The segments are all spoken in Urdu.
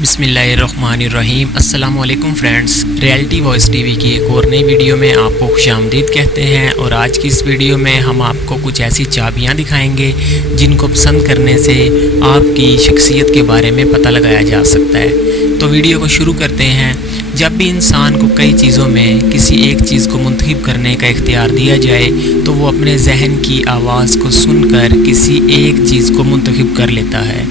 بسم اللہ الرحمن الرحیم۔ السلام علیکم friends, Reality Voice T V کی ایک اور نئی ویڈیو میں آپ کو خوش آمدید کہتے ہیں۔ اور آج کی اس ویڈیو میں ہم آپ کو کچھ ایسی چابیاں دکھائیں گے جن کو پسند کرنے سے آپ کی شخصیت کے بارے میں پتہ لگایا جا سکتا ہے۔ تو ویڈیو کو شروع کرتے ہیں۔ جب بھی انسان کو کئی چیزوں میں کسی ایک چیز کو منتخب کرنے کا اختیار دیا جائے تو وہ اپنے ذہن کی آواز کو سن کر کسی ایک چیز کو منتخب کر لیتا ہے۔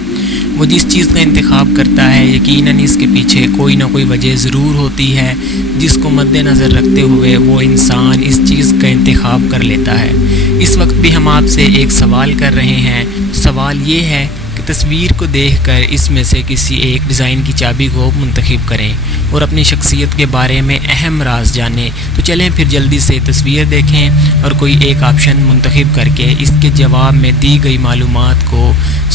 وہ جس چیز کا انتخاب کرتا ہے یقیناً اس کے پیچھے کوئی نہ کوئی وجہ ضرور ہوتی ہے، جس کو مد نظر رکھتے ہوئے وہ انسان اس چیز کا انتخاب کر لیتا ہے۔ اس وقت بھی ہم آپ سے ایک سوال کر رہے ہیں۔ سوال یہ ہے کہ تصویر کو دیکھ کر اس میں سے کسی ایک ڈیزائن کی چابی کو منتخب کریں اور اپنی شخصیت کے بارے میں اہم راز جانیں۔ تو چلیں پھر جلدی سے تصویر دیکھیں اور کوئی ایک آپشن منتخب کر کے اس کے جواب میں دی گئی معلومات کو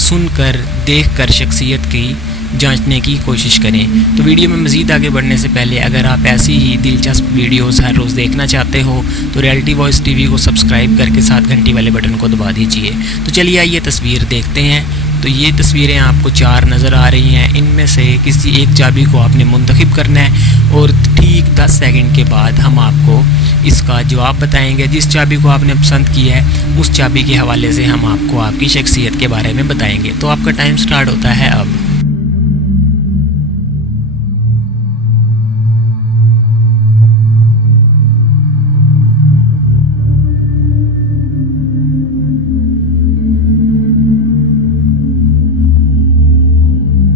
سن کر دیکھ کر شخصیت کی جانچنے کی کوشش کریں۔ تو ویڈیو میں مزید آگے بڑھنے سے پہلے اگر آپ ایسی ہی دلچسپ ویڈیوز ہر روز دیکھنا چاہتے ہو تو ریئلٹی وائس ٹی وی کو سبسکرائب کر کے ساتھ گھنٹی والے بٹن کو دبا دیجئے۔ تو چلیے آئیے تصویر دیکھتے ہیں۔ تو یہ تصویریں آپ کو 4 نظر آ رہی ہیں۔ ان میں سے کسی ایک چابی کو آپ نے منتخب کرنا ہے اور ٹھیک 10 سیکنڈ کے بعد ہم آپ کو اس کا جواب بتائیں گے۔ جس چابی کو آپ نے پسند کی ہے اس چابی کے حوالے سے ہم آپ کو آپ کی شخصیت کے بارے میں بتائیں گے۔ تو آپ کا ٹائم سٹارٹ ہوتا ہے اب۔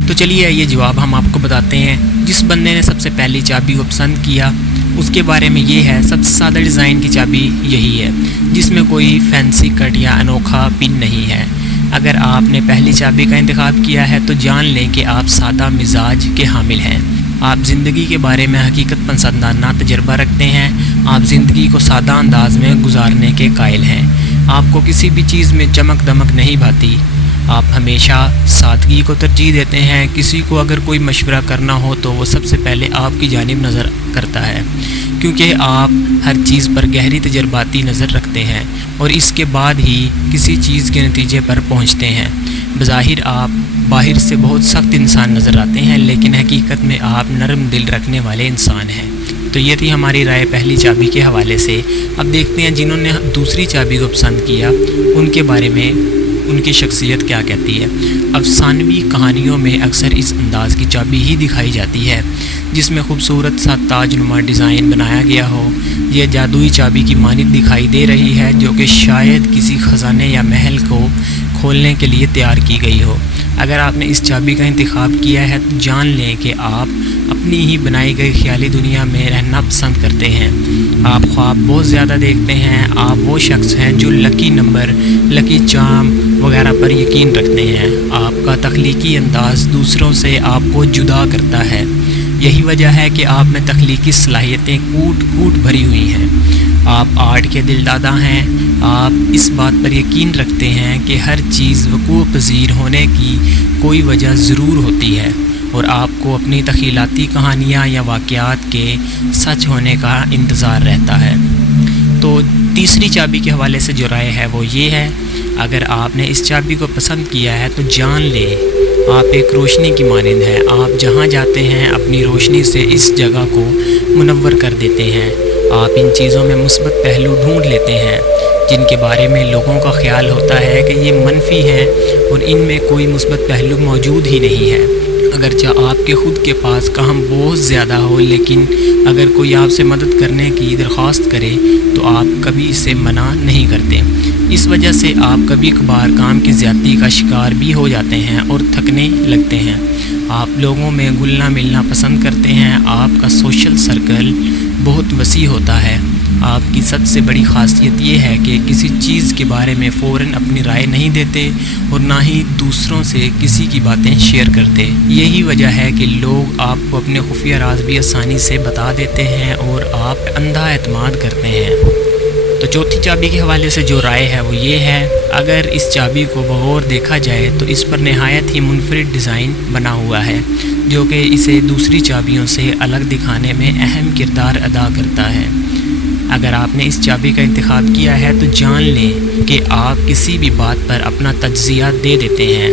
تو چلیے یہ جواب ہم آپ کو بتاتے ہیں۔ جس بندے نے سب سے پہلی چابی کو پسند کیا اس کے بارے میں یہ ہے، سب سے سادہ ڈیزائن کی چابی یہی ہے جس میں کوئی فینسی کٹ یا انوکھا پن نہیں ہے۔ اگر آپ نے پہلی چابی کا انتخاب کیا ہے تو جان لیں کہ آپ سادہ مزاج کے حامل ہیں۔ آپ زندگی کے بارے میں حقیقت پسندانہ تجربہ رکھتے ہیں۔ آپ زندگی کو سادہ انداز میں گزارنے کے قائل ہیں۔ آپ کو کسی بھی چیز میں چمک دمک نہیں بھاتی۔ آپ ہمیشہ سادگی کو ترجیح دیتے ہیں۔ کسی کو اگر کوئی مشورہ کرنا ہو تو وہ سب سے پہلے آپ کی جانب نظر کرتا ہے، کیونکہ آپ ہر چیز پر گہری تجرباتی نظر رکھتے ہیں اور اس کے بعد ہی کسی چیز کے نتیجے پر پہنچتے ہیں۔ بظاہر آپ باہر سے بہت سخت انسان نظر آتے ہیں، لیکن حقیقت میں آپ نرم دل رکھنے والے انسان ہیں۔ تو یہ تھی ہماری رائے پہلی چابی کے حوالے سے۔ اب دیکھتے ہیں جنہوں نے دوسری چابی کو پسند کیا ان کے بارے میں ان کی شخصیت کیا کہتی ہے۔ افسانوی کہانیوں میں اکثر اس انداز کی چابی ہی دکھائی جاتی ہے جس میں خوبصورت سا تاج نما ڈیزائن بنایا گیا ہو۔ یہ جادوئی چابی کی مانند دکھائی دے رہی ہے جو کہ شاید کسی خزانے یا محل کو کھولنے کے لیے تیار کی گئی ہو۔ اگر آپ نے اس چابی کا انتخاب کیا ہے تو جان لیں کہ آپ اپنی ہی بنائی گئی خیالی دنیا میں رہنا پسند کرتے ہیں۔ آپ خواب بہت زیادہ دیکھتے ہیں۔ آپ وہ شخص ہیں جو لکی نمبر، لکی چارم وغیرہ پر یقین رکھتے ہیں۔ آپ کا تخلیقی انداز دوسروں سے آپ کو جدا کرتا ہے۔ یہی وجہ ہے کہ آپ میں تخلیقی صلاحیتیں کوٹ کوٹ بھری ہوئی ہیں۔ آپ آرٹ کے دل دادا ہیں۔ آپ اس بات پر یقین رکھتے ہیں کہ ہر چیز وقوع پذیر ہونے کی کوئی وجہ ضرور ہوتی ہے اور آپ کو اپنی تخیلاتی کہانیاں یا واقعات کے سچ ہونے کا انتظار رہتا ہے۔ تو تیسری چابی کے حوالے سے جو رائے ہے وہ یہ ہے، اگر آپ نے اس چابی کو پسند کیا ہے تو جان لیں آپ ایک روشنی کی مانند ہیں۔ آپ جہاں جاتے ہیں اپنی روشنی سے اس جگہ کو منور کر دیتے ہیں۔ آپ ان چیزوں میں مثبت پہلو ڈھونڈ لیتے ہیں جن کے بارے میں لوگوں کا خیال ہوتا ہے کہ یہ منفی ہیں اور ان میں کوئی مثبت پہلو موجود ہی نہیں ہے۔ اگرچہ آپ کے خود کے پاس کام بہت زیادہ ہو، لیکن اگر کوئی آپ سے مدد کرنے کی درخواست کرے تو آپ کبھی اسے منع نہیں کرتے۔ اس وجہ سے آپ کبھی کبھار کام کی زیادتی کا شکار بھی ہو جاتے ہیں اور تھکنے لگتے ہیں۔ آپ لوگوں میں گھلنا ملنا پسند کرتے ہیں۔ آپ کا سوشل سرکل بہت وسیع ہوتا ہے۔ آپ کی سب سے بڑی خاصیت یہ ہے کہ کسی چیز کے بارے میں فوراً اپنی رائے نہیں دیتے اور نہ ہی دوسروں سے کسی کی باتیں شیئر کرتے۔ یہی وجہ ہے کہ لوگ آپ کو اپنے خفیہ راز بھی آسانی سے بتا دیتے ہیں اور آپ اندھا اعتماد کرتے ہیں۔ تو چوتھی چابی کے حوالے سے جو رائے ہے وہ یہ ہے، اگر اس چابی کو بغور دیکھا جائے تو اس پر نہایت ہی منفرد ڈیزائن بنا ہوا ہے جو کہ اسے دوسری چابیوں سے الگ دکھانے میں اہم کردار ادا کرتا ہے۔ اگر آپ نے اس چابی کا انتخاب کیا ہے تو جان لیں کہ آپ کسی بھی بات پر اپنا تجزیہ دے دیتے ہیں۔